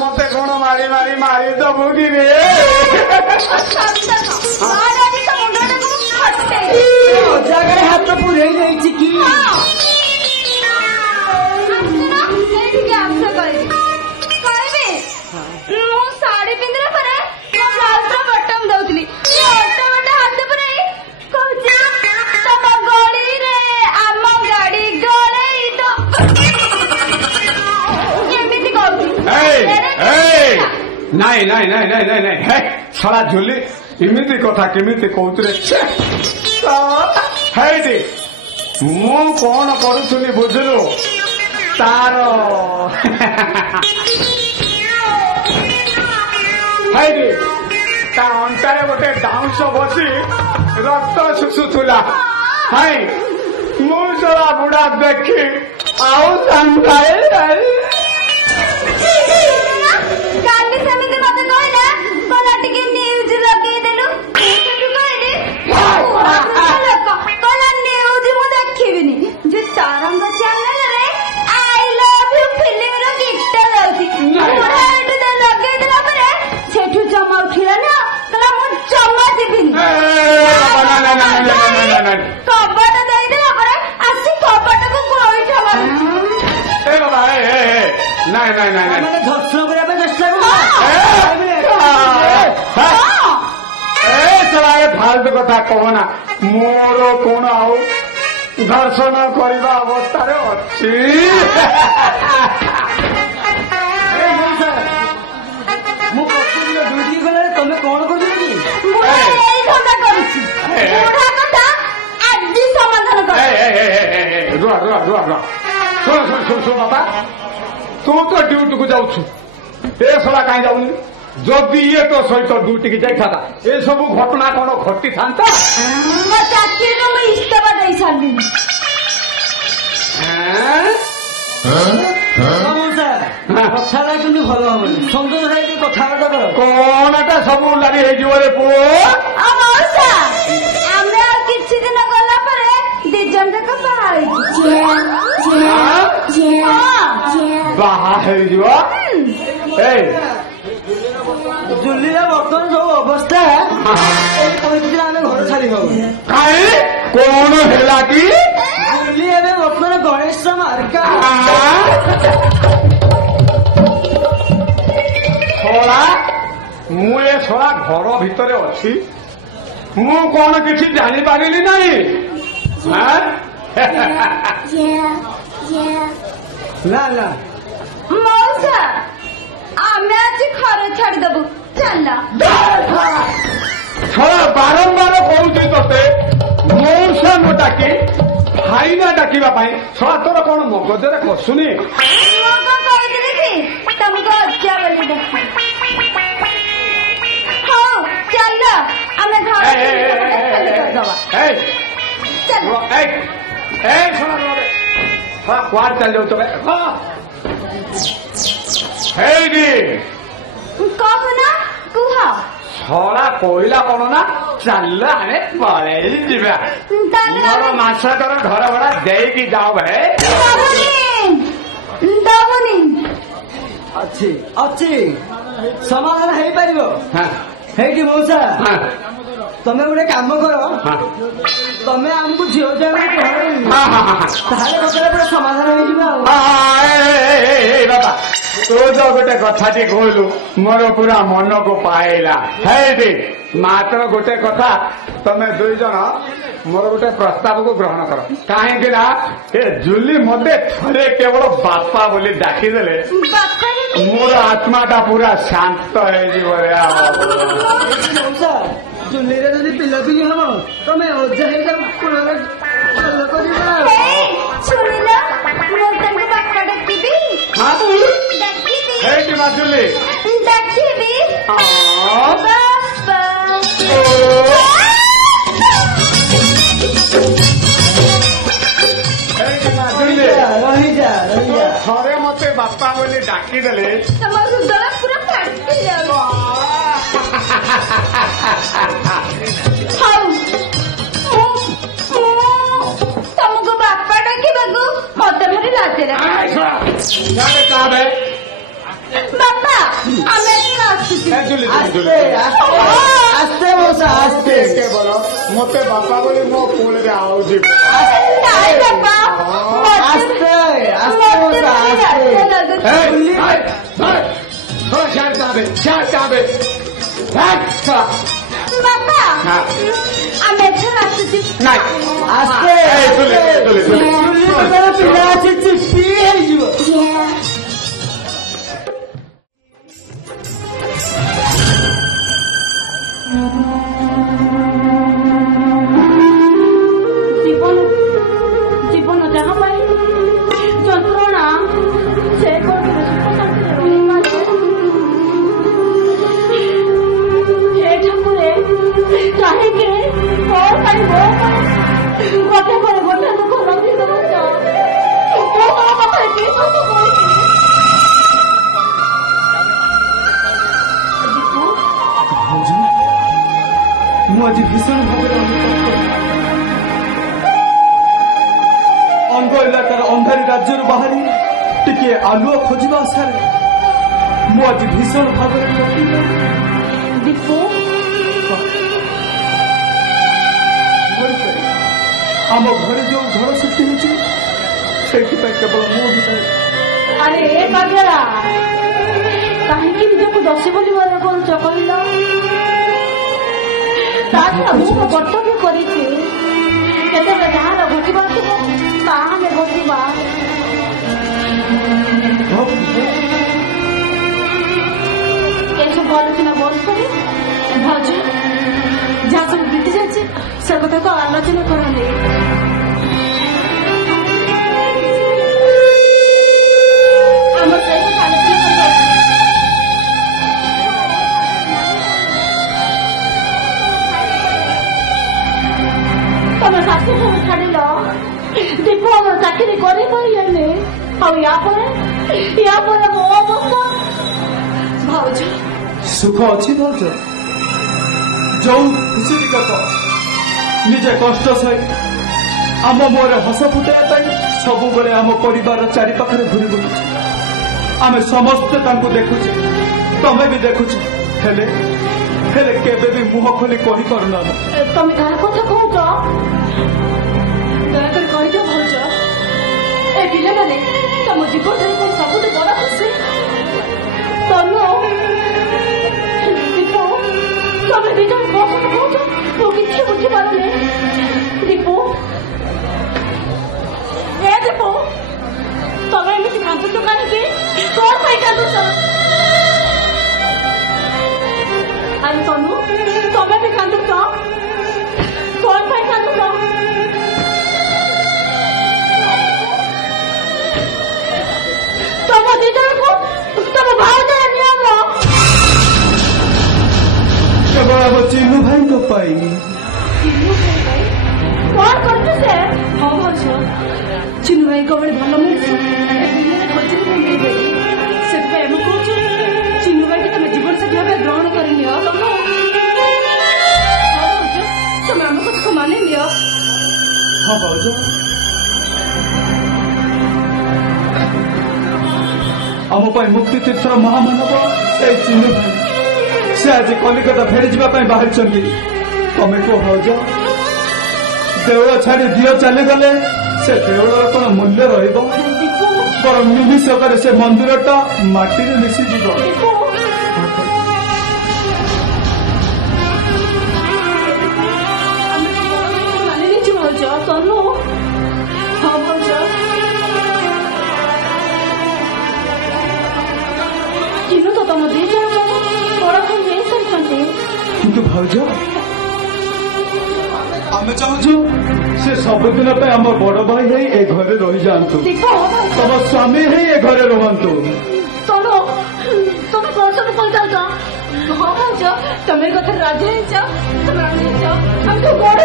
मत कौन मारी मारी मारी दबू कि हाथ पूरे कि साड़ी पिंधला पर बटम दौली हाथ पुराई तम गड़ी रे आम गाड़ी गड़े नाई नाई नाई नाई नाई नाई सारा झुली इमिति कथा केमिति कहूतरे हेडी मु कौन करुछुनी बुझलु तार हेडी ता अंटारे गोटे डाउंस बसी रक्त शुशुथुला हाय मु सारा बुढ़ा देखी आउ संगाए गांधी समिति मत कहला कोला टिके न्यूज लगे देलु कहली कोला न्यूज मु देखिबिनी जे तारंग चैनल रे आई लव यू फिल्म रो गीत गाउती मोरा एटु दे लगे देला परे सेठु जमा उठिला ना तला मु जमा दिबिनी कपट देई देला परे आसी कपट को गोइठा मारू ए बाबा नहीं नहीं नहीं मैंने धर्षण करने चेष्टा फालतू कथा कहना मोर कौन आउ दर्शन करने अवस्था अच्छी दुईटी गले तुम कौन कर रुआ रुआ रुआ रुआ शुण शुण शुण शुण बाबा तू तो ड्यूटी को जाऊँ ए सला कहीं जाऊनी जदि ये तो सहित ड्यूटी की जाता ए सब घटना कौन घटी था इस्तीफा दे सारी कथा लगे भल हम सौंदर्य भाई कथबार्ता कर कौनटा सब लगे पुओ आमे किछि दिन गला परे दी जन जाक बाहा जुली बर्तमान सब अवस्था आम घर छाड़ी कहीं कौन है कि जुली एवं बर्तमान गणेश मार्का छड़ा मुझे छड़ा घर भितर अच्छी मु कौन किसी जानी पारिली नहीं ना ना मौसा आमे आज घर छाड़देबू चल छड़ा बारंबार कहूँ ते मौसा न डाकी भाईना डाकिबा छड़ा तोर कौन मगजरे कसुनी तुमको अच्छा बोली हाँ चल आमे क्वार चल जाओ तुम्हें कहना कुह छड़ा कहला कौन ना चल आने पलि जा मोर मास तर घर भड़ा देकी जाओ भाई दबुनी अच्छी अच्छी समाधान है पार मौसा तमें गोटे कम कर तमें आमको झील पूरा समाधान बाबा तू जो गोटे कथाटी कहलु मोर पूरा मन को पाइला है मात्र गोटे कथा तमें दुई जन मोर गोटे प्रस्ताव को ग्रहण कर कहीं जुली मते थरे केवल बापा बोली डाकिदेले मोर आत्माटा पूरा शांत जुली पिला पिली हम तमें अजा शुणिला बापा डाकिबी ବାପା ବୋଲି ଡାକିଦେଲେ ତମ ହୃଦୟ ପୁରା ଫାଟି ଯାଉଛି। ହଉ ତମକୁ ବାପା ଡାକିବାକୁ ମତେ ଭାରି ଲାଜ ଲାଗେ। ବାପା ଆମେ କେବଳ ମତେ ବାପା ବୋଲି ମୋ କୋଳରେ ଆଉଛି। ବାପା ଆମେ ଏଥର ଆସୁଛି। ପିଲା ଅଛି ଚିପି ହେଇଯିବ। ଜୀବନ ଯାହା ପାଇଁ ଯନ୍ତ୍ରଣା ସେ ଠାକୁରେ କାହିଁକି ମୋର ପାଇଁ ଗୋଟେ ପରେ ଗୋଟେ ଦୁଃଖ ରଖି ଦଉଛ। କଥା କି ମୁଁ ଆଜି ଭୀଷଣ ଭାବରେ ଅଙ୍ଗ ଇଲାକାର ଅନ୍ଧାରୀ ରାଜ୍ୟରୁ ବାହାରି ଟିକିଏ ଆଲୁଅ ଖୋଜିବା ଆଶାରେ ମୁଁ ଆଜି ଭୀଷଣ ଭାବରେ ଆମ ଘରେ ଯୋଉ ଝଡ଼ ସୃଷ୍ଟି ହେଇଛି ସେଇଥିପାଇଁ କେବଳ ମୁଁ ଆରେ ଏ ପାଗଳା କାହିଁକି ନିଜକୁ ଦୋଷୀ ବୋଲି ମନେ କରୁଛ କହିଲ? ତାଛଡ଼ା ମୁଁ କର୍ତ୍ତବ୍ୟ କରିଛି। କେତେବେଳେ ଯାହାର ଘଟିବାର ଥିବ ତାହା ଆମେ ଘଟିବା। ଏସବୁ ଆଲୋଚନା ବନ୍ଦ କରି ଭାଉଜ ଯାହା ସବୁ ବିତି ଯାଇଛି ସେ କଥାକୁ ଆଲୋଚନା କରନ୍ତି। ଆମ ସହିତ ଆଲୋଚନା କରିବା। ତମେ ଶାଶୁ ଘର ଛାଡ଼ିଲ ଦୀପ ଆମର ଚାକିରି କରିପାରିଲେନି। ଆଉ ୟା ପରେ ମୋ ଅବସ୍ଥା ଭାଉଜ। ସୁଖ ଅଛି ଭାଉଜ ଯୋଉ ଖୁସି ଟିକକ ନିଜେ କଷ୍ଟ ସହି ଆମ ମୁହଁରେ ହସ ଫୁଟାଇବା ପାଇଁ ସବୁବେଳେ ଆମ ପରିବାର ଚାରି ପାଖରେ ଘୁରି ବୁଲୁଛି। ଆମେ ସମସ୍ତେ ତାଙ୍କୁ ଦେଖୁଛେ, ତମେ ବି ଦେଖୁଛ, ହେଲେ ହେଲେ କେବେ ବି ମୁହଁ ଖୋଲି କହିପାରୁନ। ତମେ କାହା କଥା କହୁଛ? ଦୟାକରି କହିଦିଅ ଭାଉଜ। ଏ ପିଲାମାନେ ତମ ଜୀବନଠାରୁ ମୋର ସବୁଠୁ ବଡ଼ ଖୁସି। ତମେ ଦି ଜଣ ମୋ କଥା କହୁଛ ମୁଁ କିଛି ବୁଝିପାରୁନି। ଦୀପୁ ତମେ ଏମିତି କାନ୍ଦୁଛ କାହିଁକି? କଣ ପାଇଁ କାନ୍ଦୁଛ? ଆରେ ତନୁ ତମେ ବି କାନ୍ଦୁଛ କଣ ପାଇଁ କାନ୍ଦୁଛ? ତମ ଦି ଜଣକୁ ତମ ଭାଉଜ ନିୟମ କେବଳ ଆମ ଚିନୁ ଭାଇଙ୍କ ପାଇଁ। କଣ କରୁଛୁ ସେ? ହଁ ଭାଉଜ ଚିନୁ ଭାଇଙ୍କ ଭଳି ଭଲ ମଣିଷ ସେଥିପାଇଁ ଆମେ କହୁଛୁ ଚିନୁ ଭାଇକି ତମେ ଜୀବନ ସାଥୀ ଭାବେ ଗ୍ରହଣ କରିନିଅ। ତମେ ଆମ କଥାକୁ ମାନି ନିଅ। ହଁ ଭାଉଜ ଆମ ପାଇଁ ମୁକ୍ତି ତୀର୍ଥର ମହାମାନବ ସେଇ ଚିନୁ ଭାଇ ସେ ଆଜି କଲିକତା ଫେରିଯିବା ପାଇଁ ବାହାରିଛନ୍ତି। ତମେ କୁହ ଭାଉଜ ଦେଉଳ ଛାଡ଼ି ଦିଅ ଚାଲିଗଲେ ସେ ଦେଉଳର କଣ ମୂଲ୍ୟ ରହିବ? ବରଂ ନିମିଷକରେ ସେ ମନ୍ଦିରଟା ମାଟିରେ ମିଶିଯିବ। ମାନି ନେଇଛୁ ଭାଉଜ। ତନୁ ହଁ ଭାଉଜ ଚିନୁ ତ ତମ ଦି ଜଣ ବଡ ଭାଇ ହେଇସାରିଛନ୍ତି। କିନ୍ତୁ ଭାଉଜ ଆମେ ଚାହୁଁଛୁ ସେ ସବୁଦିନ ପାଇଁ ଆମ ବଡ ଭାଇ ହେଇ ଏ ଘରେ ରହିଯାଆନ୍ତୁ। ତମ ସ୍ୱାମୀ ହେଇ ଏ ଘରେ ରୁହନ୍ତୁ। ତମେ ପସନ୍ଦ କରିଯାଉଛ। ହଁ ଭାଉଜ ତମେ କଥାରେ ରାଜି ହେଇଛ। ତମେ ରାଜି ହେଇଛ ଆମେ ତ ବଡ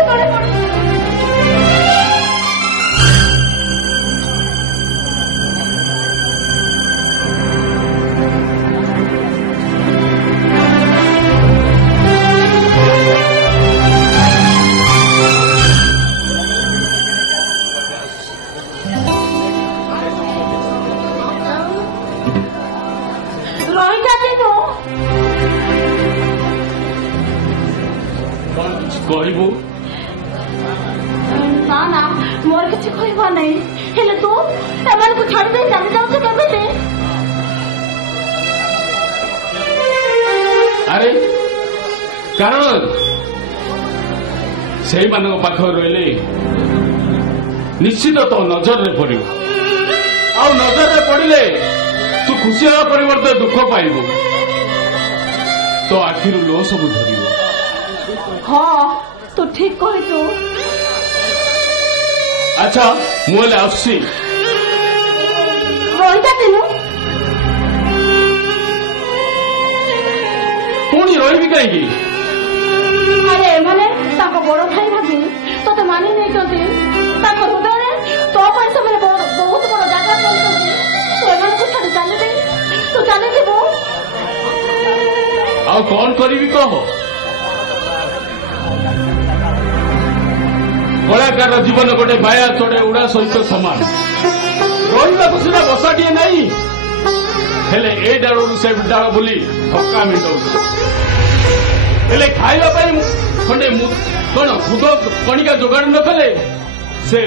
कहबू ना ना मोर किसी कहवा नहीं हेले तू एमन को छाड़ दे चली जाऊ तो केबे अरे कारण से पाख रही निश्चित तो नजर रे पड़ो आ नजर रे पड़े तू खुशी हवा परिवर्ते दुख पाइबू तो आखिर लो सब धर हाँ तू ठीक कहू अच्छा मुझे आसी तेनु पुणी रही कहीं अरे माने बड़ भाई भाभी तो मानि नहीं हृदय तो पैसा मैंने बहुत बड़ जगह तो छाड़ चले दे तू चले जीवु आ कौन करी कह कलाकार जीवन गोटे बाया चढ़े उड़ा सहित सामान रहा सीधा बसाटिए नहीं हेले ए डालू से डाल बुली थका मिटाऊ हेले खाइबा खंडे कौन खुद कणिका जोगाड़ न कले से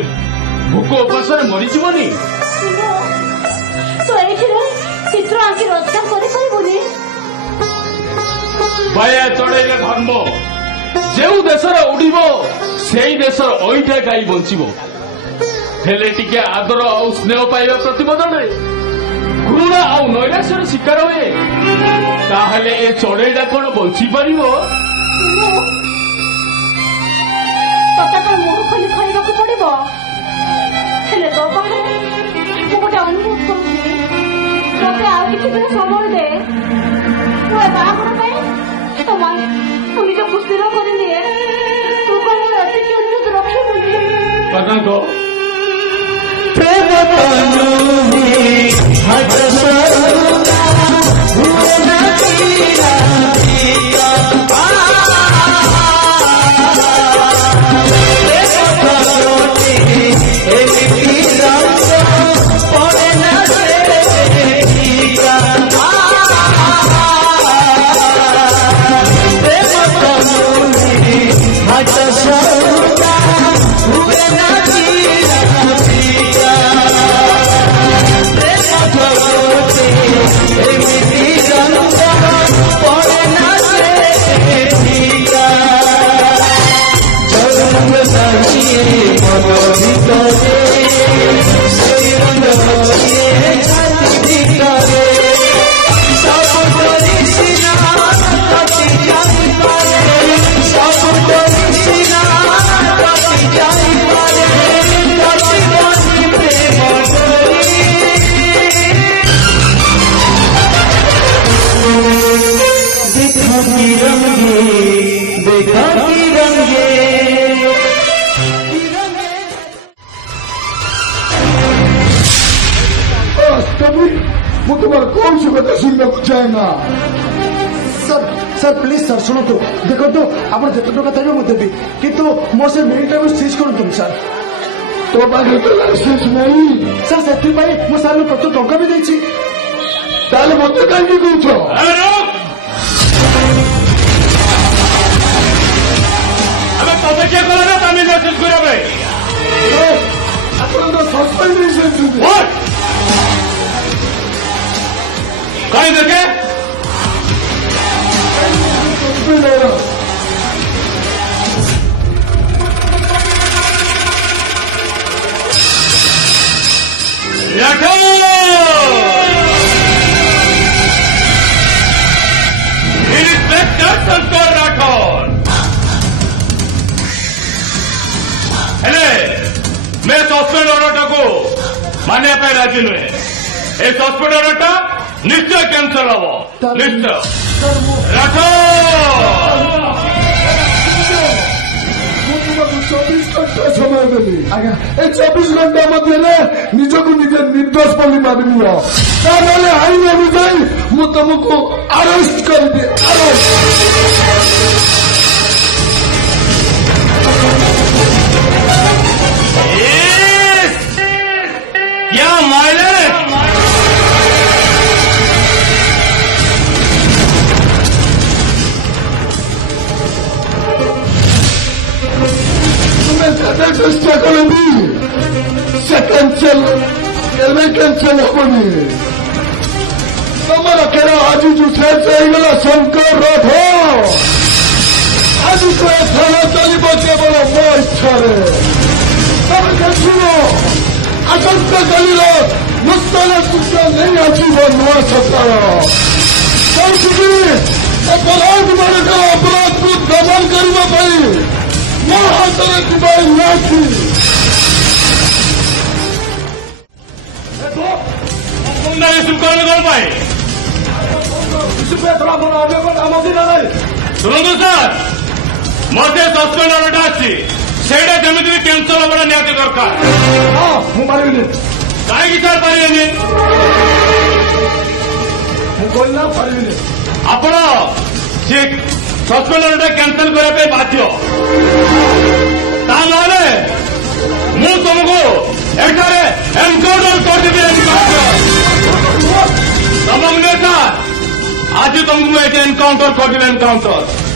भूक उपास मरीजनी तो चित्र आंकी रोजगार कर बाया चढ़ेले धर्म जो देशर उड़ब से देशर अईठा गाई बंचब हेले टिके आदर आ स्नेह पाइबा प्रतिबदन घृणा आ नैराश्यर शिकार हुए ताहले ए चढ़ेईटा कौन बंची पार तते तो मुह खोली खाइबाकू पड़िबो हेले तो कहे मु गोटे अनुरोध करूची तते आ किछि दिन समय दे मु ए बाहाघर पे तो मन तुम जो खुशी न करी दिए तू कहे अति की अनुरोध रखी बोली पता को प्रेम तनुहि हजसरुना भुवना तीरा सर प्लीज सर शुणु देखो तो आप जिते टाँग चाहिए मुझे देवी कितु मोर से मिलटा सीज कर सर तो लाइसेंस नहीं सर से मो सार प्रचुर टंका भी देती मत कहीं कहीं देखे इंस्पेक्टर शंकर राठौर हेले मैं सस्पेंड ऑर्डर को मानिया पाई राजी नुहे ए सस्पेंड ऑर्डर निश्चय कैंसल हम निश्चय राठौर 24 घंटा समय देली 24 घंटा मध्य निजक निजे निर्दोष बोली मानिनी आईन अनुजाई मु तुमको अरेस्ट कर क्या माइलेज केवे कैंसल हेनी तमर केरा आज जो गला शंकर राठौर आज तो थाना चली केवल मो इच्छा तब शुभ आसंता कल नूतन सूचना नहीं आसब नुआ सरकार अपराध मानक अपराध को दमन करने मो हाथ में नहीं शुणु सर मत सस्पेंड ऑर्डर अच्छी से जमी कैंसल हमारा निहत दरकार मुझे कहीं सर पारे कहना पारि आपण से सस्पेंड ऑर्डर कैंसल करने बाध्य मु तुमको एनकाउंटर करदेवी समझने सर आज तुमको एक एनकाउंटर कर एनकाउंटर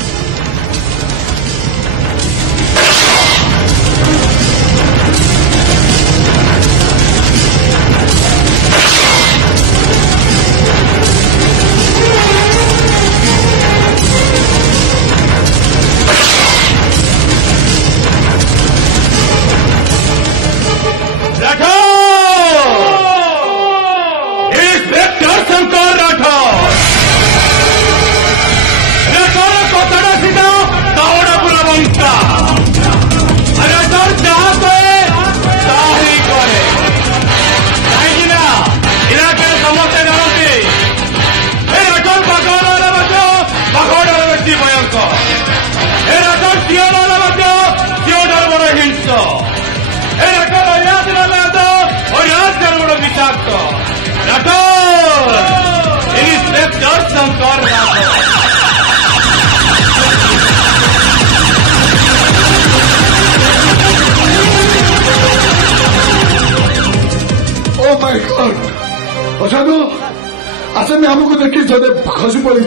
आसमी हमको देखी खसी पड़ी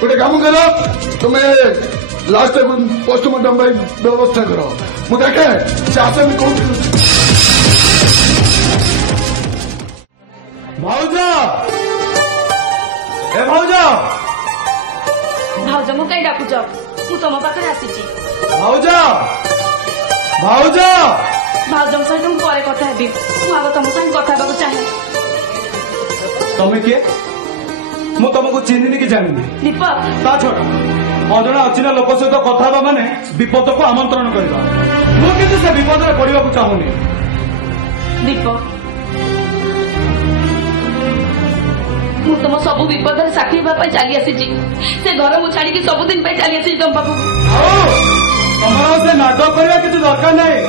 गोटे काम कर तुम्हें लास्ट पोस्टमार्टम व्यवस्था कर मुझे देखे से आसमी कौन भाउज ए भाउज भाउज मु कहीं डाकुच मु तुम पाखे आसी भाउज भाउज भाउज सहित मुझे पर कथा हेबी मु आग तुम साथ कथा हेବାକୁ चाहे तमें किए मु तुमको चिन्हनी कि जानी दीपक ता छोड़ अजणा अचिना लोक सहित कथा हवा माने विपद को आमंत्रण करवा मुझे से विपद में पड़ा चाहूनी दीपक मु तुम सब विपद साथी होगा चली आसी से घर मु छाड़ी सबुदिन चली आसी तुम पाखक तुम्हारा से नाटक करवा किसी दरकार नहीं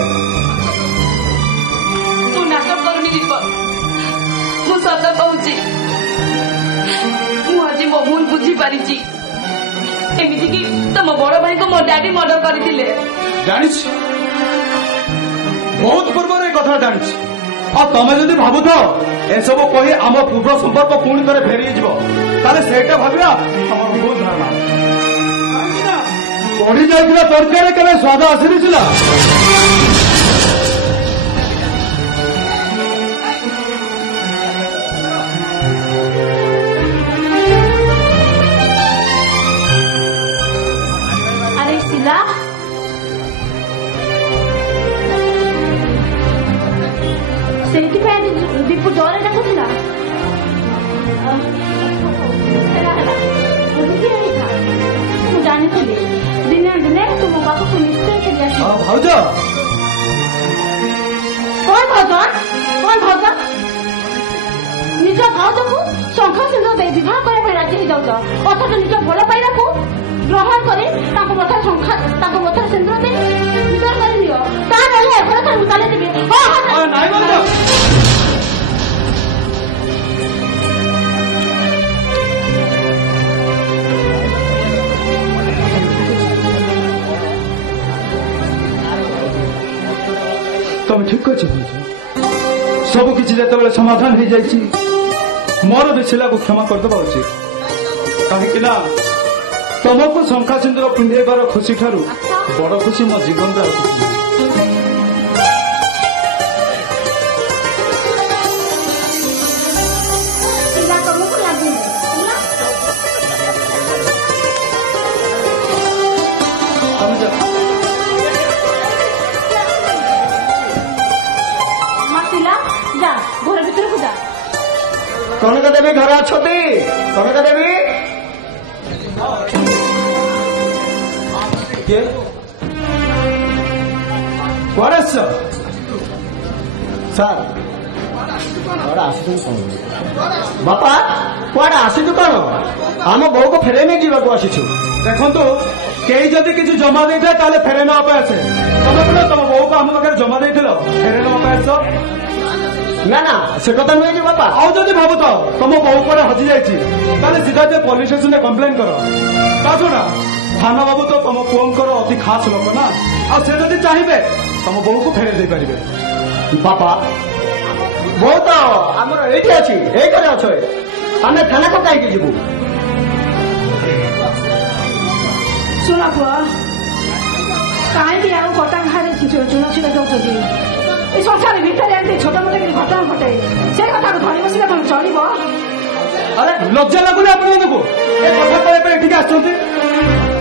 तू नाटक करूनी दीपक मु सत कहूची आज मो भूल बुझी पारी एमती कि तुम बड़ भाई को मो डैडी मर्डर करते जानी बहुत पूर्व कथा जानी और तमें जब भावुथ एसबू कही आम पूर्व संपर्क पुणी थे फेरी से भाविया बहुत धारणा पड़ी जाता तरकारी केवे स्वाद आसला दीपू डर डाकुला जानी दिने दिने तुम पाखक निश्चय चली भाउज कौन भाउज कौन भाउज निज भाउज को शंख सिंह दे विवाह करने राजी हो जाऊच अथच निज भल पाइबा को ग्रहण कर मथर सिंदूर दे विवाह कर दियो ता नहे एथर मुताले देबे हां नाइ भाउज तुम ठीक अच्छे सब किसी जो समाधान हो जाए मोर बेसिला को क्षमा करदे उचित कहीं तुमको शंखा सिंदूर पिंधाइबार खुशी ठारू बड़ खुशी मो जीवन कनक देवी घर अच्छी कनक देवी କୁଆଡେ ଆସିଛ? ସାର୍ କୁଆଡେ ଆସିଛୁ ବାପା କୁଆଡେ ଆସିଛୁ କଣ ଆମ ବୋଉକୁ ଫେରେଇ ନେଇ ଯିବାକୁ ଆସିଛୁ। ଦେଖନ୍ତୁ କେହି ଯଦି କିଛି ଜମା ଦେଇଥାଏ ତାହେଲେ ଫେରେଇ ନେବା ପାଇଁ ଆସେ। ତମେ କଣ ତମ ବୋଉକୁ ଆମ ପାଖରେ ଜମା ଦେଇଥିଲ ଫେରେଇ ନେବା ପାଇଁ ଆସ? ନା ନା ସେ କଥା ନୁହେଁ ଯେ ବାପା। ଆଉ ଯଦି ଭାବୁଛ ତମ ବୋଉ କୁଆଡେ ହଜି ଯାଇଛି ତାହେଲେ ସିଧା ଯେ ପୋଲିସ ଷ୍ଟେସନରେ କମ୍ପ୍ଲେନ କର। ତା ଛଡା ଥାନା ବାବୁ ତ ତମ ପୁଅଙ୍କର ଅତି ଖାସ ଲୋକ ନା, ଆଉ ସେ ଯଦି ଚାହିଁବେ ତମ ବୋଉକୁ ଫେରେଇ ଦେଇପାରିବେ। ବାପା ବୋଉ ତ ଆମର ଏଇଠି ଅଛି, ଏଇ ଘରେ ଅଛ, ଆମେ ଥାନାକୁ କାହିଁକି ଯିବୁ? ଶୁଣ ପୁଅ, କାହିଁକି ଆଉ କଟା ଘାରେ ଚୁନା ଛିଡ଼ା ଦଉଛନ୍ତି? ଏ ସଂସାର ଭିତରେ ଏମିତି ଛୋଟ ମୋଟ କରି ଘଟଣା ଘଟେ, ସେ କଥାକୁ ଧରି ବସିଲେ କଣ ଚଳିବ? ଆରେ ଲଜ୍ଜା ଲାଗୁନି ଆପଣମାନଙ୍କୁ ଏ କଥା କହିବା ପାଇଁ ଏଠିକି ଆସିଛନ୍ତି?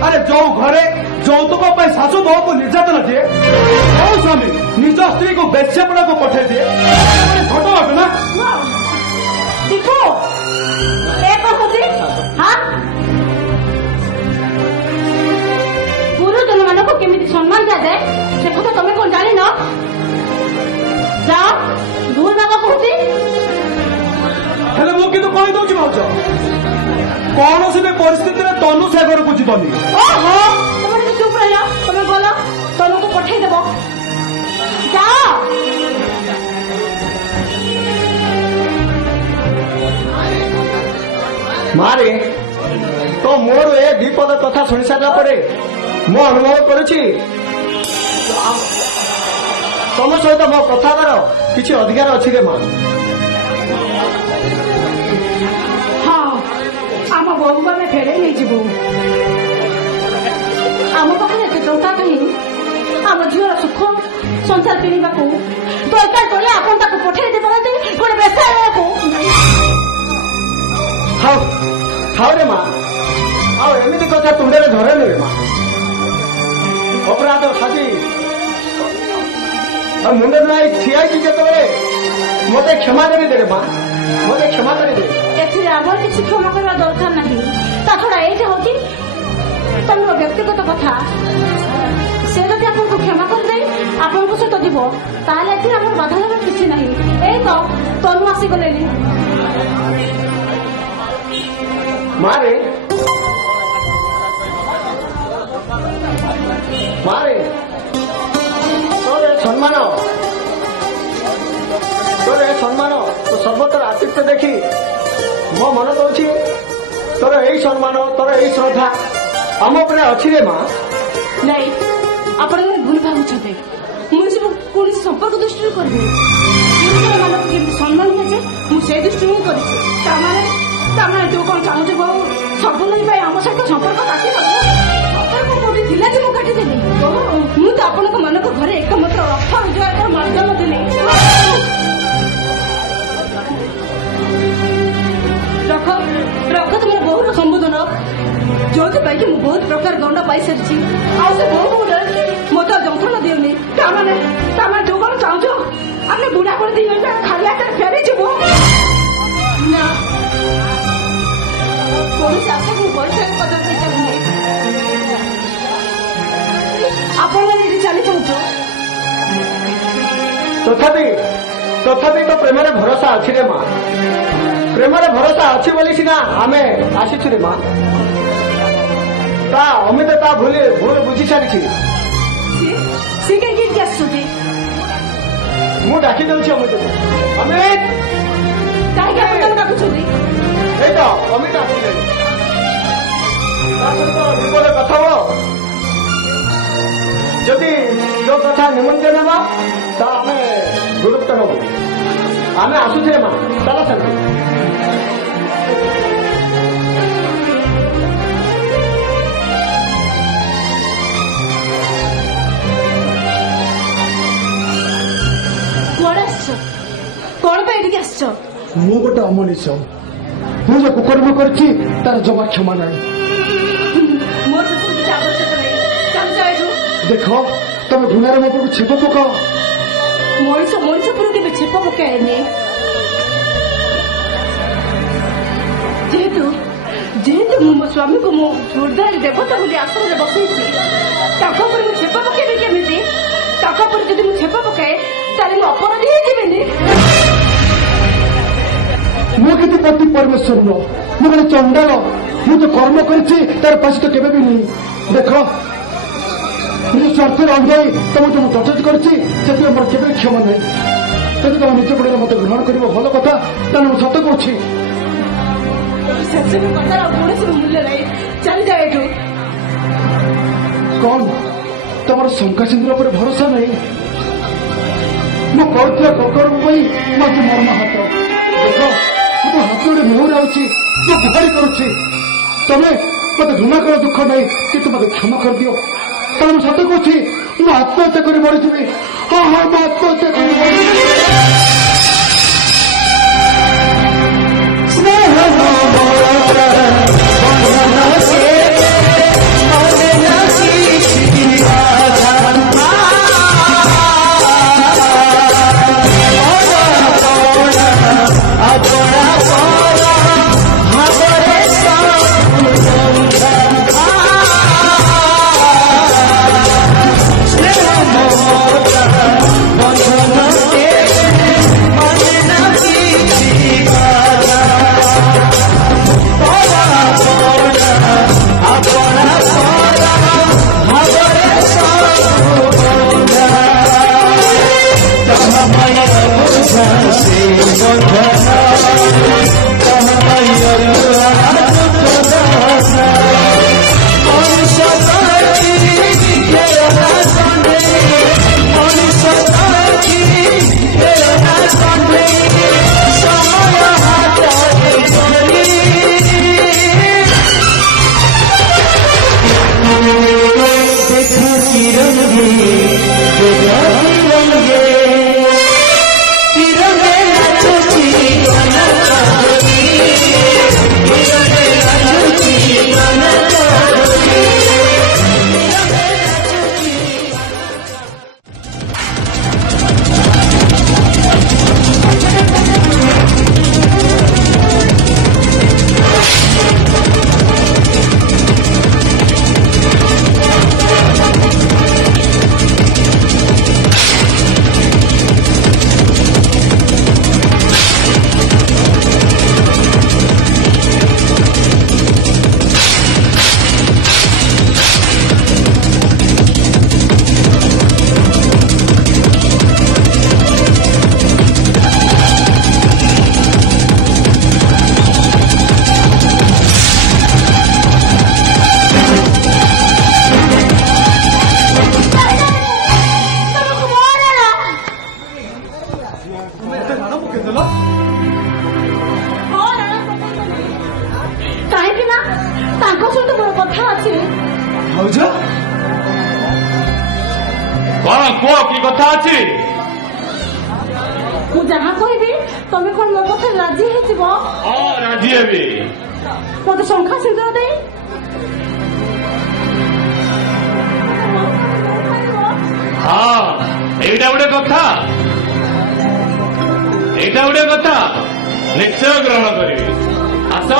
ଆରେ ଯୋଉ ଘରେ ଯୌତୁକ ପାଇଁ ଶାଶୁ ବୋହୂକୁ ନିର୍ଯାତନା ଦିଏ, ଯୋଉ ସ୍ୱାମୀ ନିଜ ସ୍ତ୍ରୀକୁ ବେଶ୍ୟାପଣାକୁ ପଠେଇ ଦିଏ, ଘଟ ଘଟଣା। ଦୀପୁ ଏ କହୁଛି ଗୁରୁଜନ ମାନଙ୍କୁ କେମିତି ସମ୍ମାନ ଦିଆଯାଏ ସେ କଥା ତମେ କଣ ଜାଣିନ? ଯାଅ ଭୁଲ ବାବା କହୁଛି। ହେଲେ ମୁଁ କିନ୍ତୁ କହିଦଉଛି ଭାଉଜ, କୌଣସି ବି ପରିସ୍ଥିତିରେ ତନୁ ସେ ଘରକୁ ଯିବନି। ଓହୋ ତମେ ଟିକେ ଚୁପ ରହିଲ, ତମେ ଗଲ ତନୁକୁ ପଠେଇଦେବ। ଯାଅ। ମାରେ ତ ମୋର ଏ ବିପଦ କଥା ଶୁଣି ସାରିଲା ପରେ ମୁଁ ଅନୁଭବ କରୁଛି ତମ ସହିତ ମୋ କଥା ହେବାର କିଛି ଅଧିକାର ଅଛି ରେ ମା। ହଁ ଆମ ବୋଉକୁ ଆମେ ଫେରେଇ ନେଇଯିବୁ। ଆମ ପାଖରେ ଏତେ ଟଙ୍କା କାହିଁ? ଆମ ଝିଅର ସୁଖ ସଂସାର କିଣିବାକୁ ଦରକାର ପଡ଼ିଲେ ଆପଣ ତାକୁ ପଠେଇ ଦେଇପାରନ୍ତି ଗୋଟେ ବେସାୟକୁ। ଥାଉ ଥାଉ ରେ ମା, ଆଉ ଏମିତି କଥା ତୁଣ୍ଡରେ ଧରେନି ରେ ମା। ଅପରାଧ ସାଜି ଆଉ ମୁଣ୍ଡ ନାଇଁ ଠିଆ ହେଇଛି ଯେତେବେଳେ ମତେ କ୍ଷମା କରିଦେ ମା, ମତେ କ୍ଷମା କରିଦେ। ଏଥିରେ ଆମର କିଛି କ୍ଷମା କରିବା ଦରକାର ନାହିଁ। ତା ଛଡା ଏଇଟା ହଉଛି ତମର ବ୍ୟକ୍ତିଗତ କଥା। ସେ ଯଦି ଆପଣଙ୍କୁ କ୍ଷମା କରିଦେଇ ଆପଣଙ୍କ ସହିତ ଯିବ ତାହେଲେ ଏଥିରେ ଆମର ବାଧା ଦେବାର କିଛି ନାହିଁ। ଏଇ ତ ତନୁ ଆସିଗଲେଣି। ମାରେ ମାରେ ତୋର ସମ୍ମାନ ତୋ ସର୍ବତର ଆତିଥ୍ୟ ଦେଖି ମୋ ମନ କହୁଛି ତୋର ଏଇ ସମ୍ମାନ ତୋର ଏଇ ଶ୍ରଦ୍ଧା ଆମ ଉପରେ ଅଛି ରେ ମା। ନାଇଁ ଆପଣ ଭୁଲ ଭାବୁଛନ୍ତି। ମୁଁ ସବୁ କୌଣସି ସମ୍ପର୍କ ଦୃଷ୍ଟିରୁ କରିବି ମାନଙ୍କୁ କେମିତି ସମ୍ମାନ ଦିଆଯାଏ ମୁଁ ସେ ଦୃଷ୍ଟିରୁ ହିଁ କରିଛି। ତାମାନେ ତୁ କଣ ଚାହୁଁଛୁ ବୋଉ ସବୁଦିନ ପାଇଁ ଆମ ସହିତ ସମ୍ପର୍କ କାଟିଦେବ? ସମ୍ପର୍କ କୋଉଠି ଥିଲା ଯେ ମୁଁ କାଟିଦେବି? ମୁଁ ତ ଆପଣଙ୍କ ମାନଙ୍କ ଘରେ ଏକମାତ୍ର ଅର୍ଥ ରୋଜଗାର ମାଧ୍ୟମ ଥିଲି। ରଖ ତୁମର ବୋହୁର ସମ୍ବୋଧନ, ଯୋଉଥିପାଇଁ କି ମୁଁ ବହୁତ ପ୍ରକାର ଦଣ୍ଡ ପାଇସାରିଛି। ଆଉ ସେ ବୋହୁ ମତେ ଯନ୍ତ୍ରଣା ଦିଅନି। ତାମାନେ ତୁ କଣ ଚାହୁଁଛ ଆମେ ବୁଢା କରି ଦି ଜଣ ଖାଲି ହାତରେ ଫେରିଯିବୁ? ନା, କୌଣସି ଆଶାକୁ ପରୀକ୍ଷା ପଦକ ଚାହୁଁନି। ଆପଣ ଏଠି ଚାଲି ଚାହୁଁଛୁ? ତଥାପି ତ ପ୍ରେମରେ ଭରସା ଅଛି ରେ ମା। ପ୍ରେମରେ ଭରସା ଅଛି ବୋଲି ସିନା ଆମେ ଆସିଛୁ ରେ ମା। ତା ଅମିତ ତା ଭୁଲ ବୁଝି ସାରିଛି। ସେ କାହିଁକି ଆସୁଛନ୍ତି? ମୁଁ ଡାକି ଦେଉଛି ଅମିତକୁ। ଅମିତ କାହିଁକି ଆପଣ ତାକୁ ଡାକୁଛନ୍ତି? ଏଇ ତ ଅମିତ ଆସିଲେଣି। ତା ସହିତ ବିପଦ କଥା ହବ। ଯଦି ଯୋଉ କଥା ନିମନ୍ତ୍ରଣ ନେବା ତା ଆମେ ଗୁରୁତ୍ୱ ନେବୁ। ଆମେ ଆସୁଛେ ମା, ଚାଲ ସେମିତି। କୁଆଡେ ଆସିଛ? କଣ ପାଇଁ ଏଠିକି ଆସିଛ? ମୁଁ ଗୋଟେ ଅମଣିଷ। ମୁଁ ଯେ କୁକର୍ମ କରିଛି ତାର ଜମା କ୍ଷମା ନାହିଁ। ମୋର ସେଥିରେ କିଛି ଆବଶ୍ୟକ ନାହିଁ। ଚାଲ ଏଠୁ। ଦେଖ ତମେ ଘୃଣାରେ ମୋ ଉପରକୁ ଛେପ ପକାଅ। ମଣିଷ ଉପରୁ କେବେ ଛେପ ପକାଏନି। स्वामी को मु हृदय देवता बोली आश्रय बसई छेप पकेबी केमी जदि मुझे छेप पकाए ताले मु अपराधी हेजिबिनी मु किती पति परमेश्वर नो मु गले चंडाल मु तो कर्म करछि तार पास तो केबे भी नहीं देखो निज स्वार्थ अनुयायी तुम तुम जज करछि से मोर केबे क्षमा नहीं ଯଦି ତମ ନିଜ ଗୋଡ଼ରେ ମତେ ଗ୍ରହଣ କରିବ ଭଲ କଥା ତାହେଲେ ମୁଁ ସତ କହୁଛି ସେସବୁ କଥା କୌଣସି ମୂଲ୍ୟ ନାହିଁ ଚାଲିଯାଏ ଏଠୁ କଣ ତମର ଶଙ୍କା ସିନ୍ଦୁର ଉପରେ ଭରସା ନାହିଁ ମୁଁ କହୁଥିବା କକରଙ୍କ ପାଇଁ ମତେ ମର୍ମ ହାତ ଦେଖ ମୁଁ ତ ହାତ ଗୋଟେ ନେହୁରେ ଆଉଛି ମୁଁ ଗୁହାରି କରୁଛି ତମେ ମତେ ଘୃଣା କର ଦୁଃଖ ନାହିଁ କିନ୍ତୁ ମତେ କ୍ଷମା କରିଦିଅ ତାହେଲେ ମୁଁ ସତ କହୁଛି ମୁଁ ଆତ୍ମହତ୍ୟା କରି ମରିଯିବି ହଁ ହଁ ମୁଁ ଆତ୍ମହତ୍ୟା କରି ମରିଯିବି कौन कुह कि कथा अच्छी जहाँ कहबी तमें कौन मो कथा राजी हो राजी हेबी मत शंखा सिंदूर दे हाँ एटा गोटे कथा निश्चय ग्रहण करी आस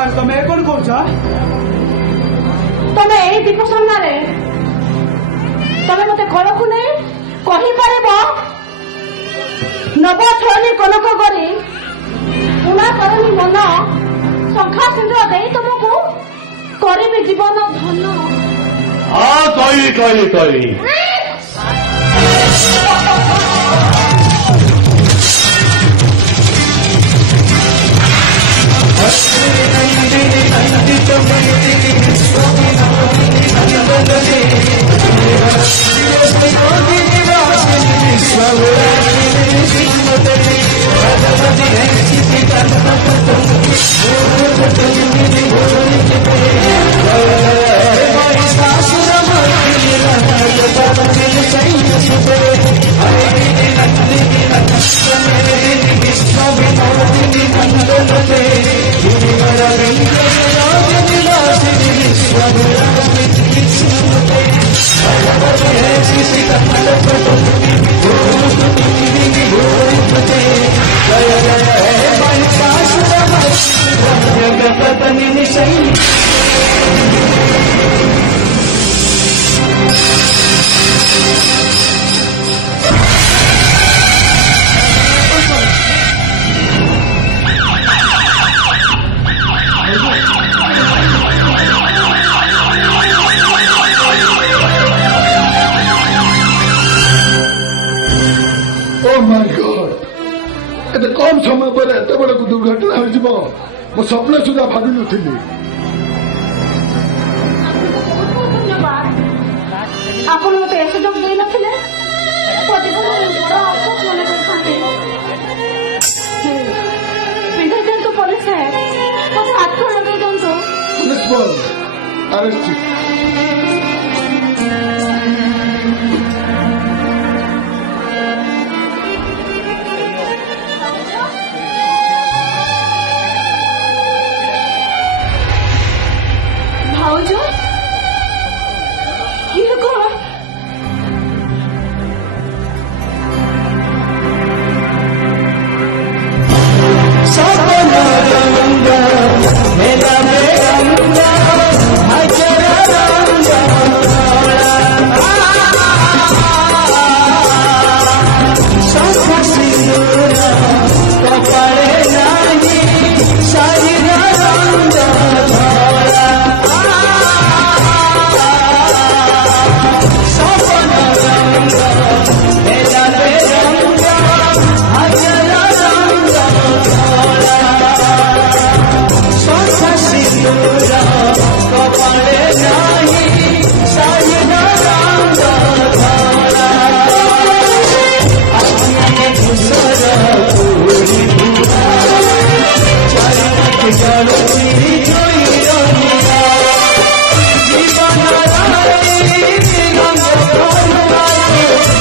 तमें कौन कौन तमें यही दीप सामने तमें मत कलकु नहीं कहीपर नव थरणी कनक करी पुना करनी मन शंखा सिंदूर दे तुमको करी जीवन धन हाँ कही Thank you. एते कम समय पर एत बड़ दुर्घटना हो मो स्वप्न सुधा भावी नी ଆପଣ ମତେ ଏ ସୁଯୋଗ ଦେଇନଥିଲେ ପିନ୍ଧେଇ ଦିଅନ୍ତୁ ପୋଲିସ ମତେ ହାତ ଲଗେଇ ଦିଅନ୍ତୁ। ଭାଉଜ ଇଏ କଣ? चलो